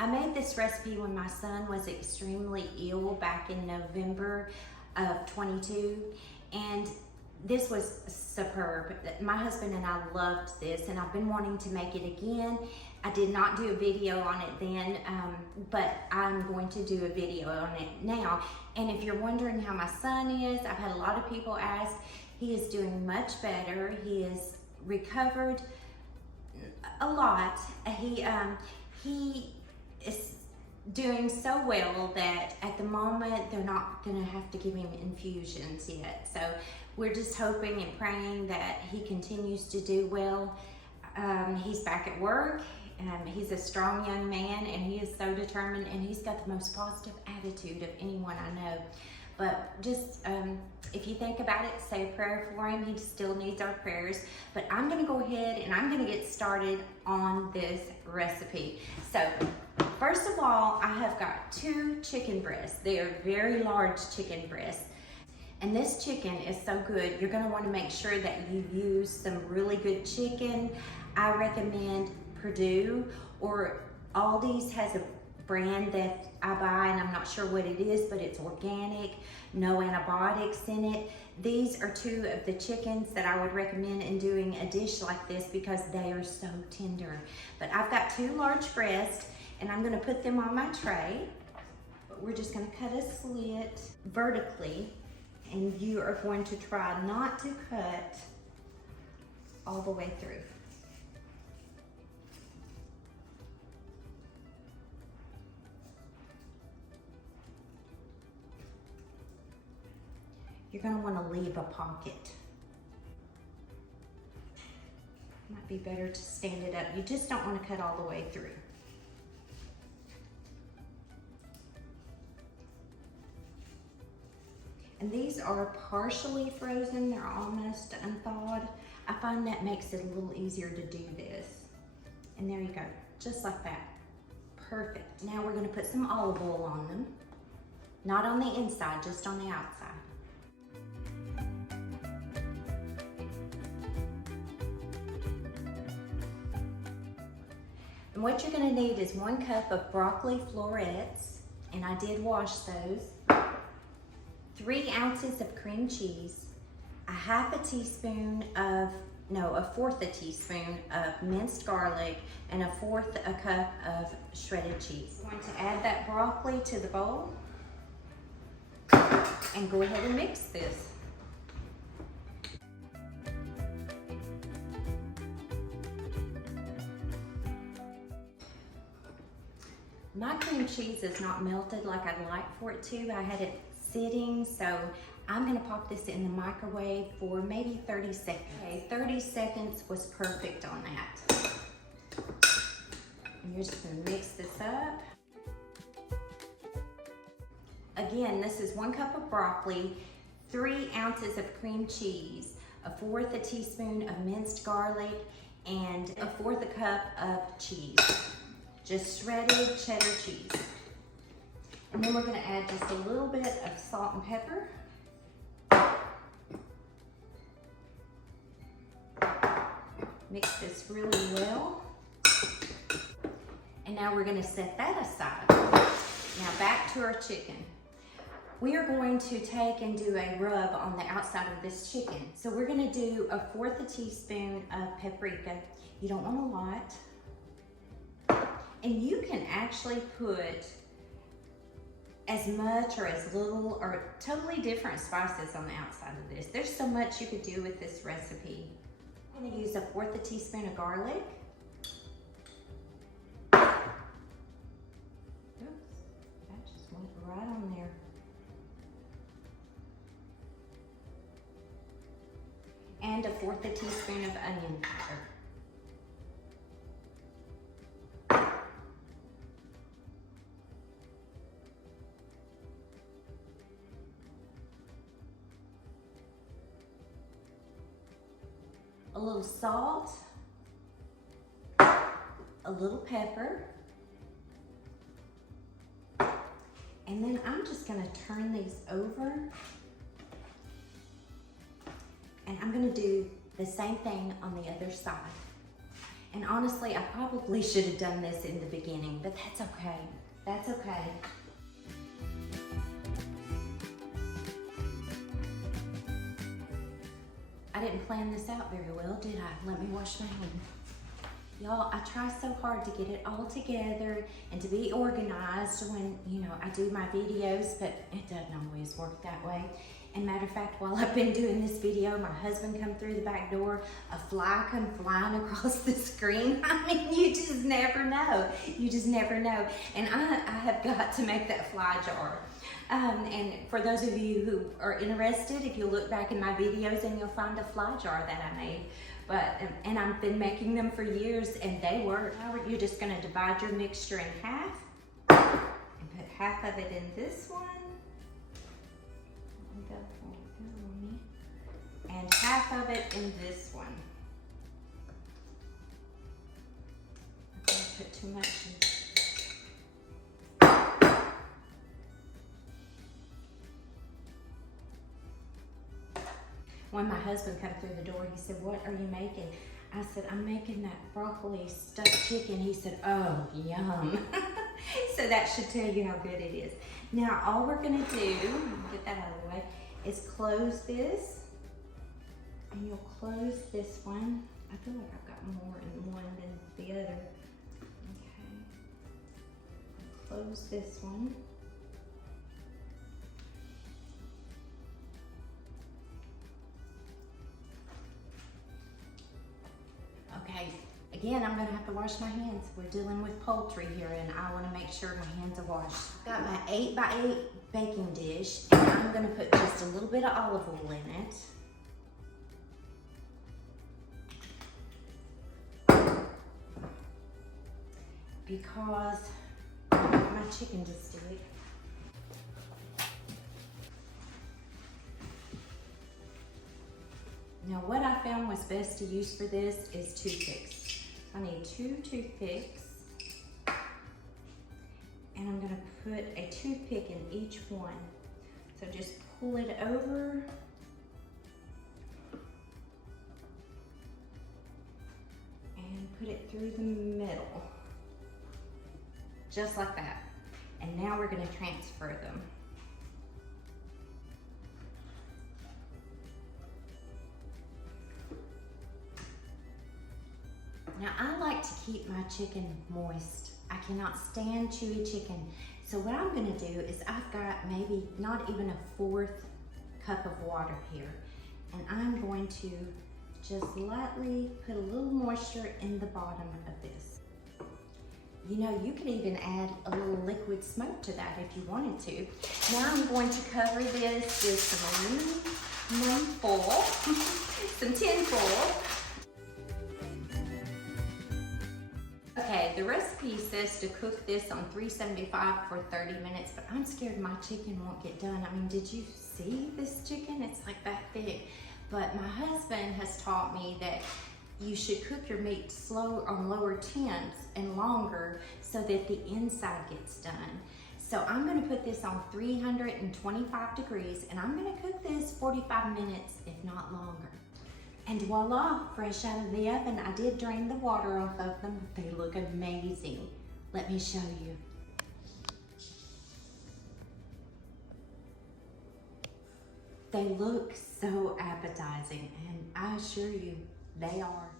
I made this recipe when my son was extremely ill back in November of 22, and this was superb. My husband and I loved this, and I've been wanting to make it again. I did not do a video on it then, but I'm going to do a video on it now. And if you're wondering how my son is, I've had a lot of people ask. He is doing much better. He is recovered a lot. He is doing so well that at the moment they're not gonna have to give him infusions yet. So we're just hoping and praying that he continues to do well. He's back at work. He's a strong young man, and he is so determined, and he's got the most positive attitude of anyone I know. But just, if you think about it, say a prayer for him. He still needs our prayers. But I'm gonna go ahead and I'm gonna get started on this recipe. So, first of all, I have got 2 chicken breasts. They are very large chicken breasts. And this chicken is so good. You're gonna wanna make sure that you use some really good chicken. I recommend Purdue, or Aldi's has a brand that I buy, and I'm not sure what it is, but it's organic, no antibiotics in it. These are 2 of the chickens that I would recommend in doing a dish like this because they are so tender. But I've got 2 large breasts, and I'm gonna put them on my tray. But we're just gonna cut a slit vertically, and you are going to try not to cut all the way through. You're gonna wanna leave a pocket. Might be better to stand it up. You just don't wanna cut all the way through. And these are partially frozen. They're almost unthawed. I find that makes it a little easier to do this. And there you go, just like that. Perfect. Now we're gonna put some olive oil on them. Not on the inside, just on the outside. And what you're gonna need is 1 cup of broccoli florets, and I did wash those. 3 ounces of cream cheese, a 1/2 teaspoon of, no, 1/4 teaspoon of minced garlic, and 1/4 cup of shredded cheese. I'm going to add that broccoli to the bowl and go ahead and mix this. My cream cheese is not melted like I'd like for it to. I had it sitting, so I'm gonna pop this in the microwave for maybe 30 seconds. Okay, 30 seconds was perfect on that. And you're just gonna mix this up. Again, this is 1 cup of broccoli, 3 ounces of cream cheese, 1/4 teaspoon of minced garlic, and 1/4 cup of cheese. Just shredded cheddar cheese. And then we're gonna add just a little bit of salt and pepper. Mix this really well. And now we're gonna set that aside. Now back to our chicken. We are going to take and do a rub on the outside of this chicken. So we're gonna do 1/4 teaspoon of paprika. You don't want a lot. And you can actually put as much or as little or totally different spices on the outside of this. There's so much you could do with this recipe. I'm gonna use 1/4 teaspoon of garlic. Oops, that just went right on there. And 1/4 teaspoon of onion powder. A little salt, a little pepper, and then I'm just gonna turn these over, and I'm gonna do the same thing on the other side. And honestly, I probably should have done this in the beginning, but that's okay. That's okay. I didn't plan this out very well, did I? Let me wash my hands. Y'all, I try so hard to get it all together and to be organized when, you know, I do my videos, but it doesn't always work that way. And matter of fact, while I've been doing this video, my husband come through the back door, a fly come flying across the screen. I mean, you just never know. You just never know. And I have got to make that fly jar. And for those of you who are interested, if you look back in my videos, and you'll find a fly jar that I made. And I've been making them for years, and they work. Now you're just gonna divide your mixture in half and put half of it in this one. And half of it in this one. I don't put too much in. When my husband came through the door, he said, "What are you making?" I said, "I'm making that broccoli stuffed chicken." He said, "Oh, yum." So that should tell you how good it is. Now, all we're gonna do, get that out of the way, is close this. And you'll close this one. I feel like I've got more in one than the other. Okay. Close this one. Okay, again, I'm gonna have to wash my hands. We're dealing with poultry here, and I wanna make sure my hands are washed. I've got my 8x8 baking dish, and I'm gonna put just a little bit of olive oil in it. Because I don't want my chicken to stick. Now what I found was best to use for this is toothpicks. I need 2 toothpicks. And I'm gonna put a toothpick in each one. So just pull it over. And put it through the middle. Just like that. And now we're gonna transfer them. Now I like to keep my chicken moist. I cannot stand chewy chicken. So what I'm gonna do is I've got maybe not even a 1/4 cup of water here. And I'm going to just lightly put a little moisture in the bottom of this. You know, you could even add a little liquid smoke to that if you wanted to. Now I'm going to cover this with some aluminum foil, some tin foil. Okay, the recipe says to cook this on 375 for 30 minutes, but I'm scared my chicken won't get done. I mean, did you see this chicken? It's like that thick. But my husband has taught me that you should cook your meat slow on lower temps and longer so that the inside gets done. So I'm gonna put this on 325 degrees and I'm gonna cook this 45 minutes, if not longer. And voila, fresh out of the oven. I did drain the water off of them. They look amazing. Let me show you. They look so appetizing, and I assure you, they are.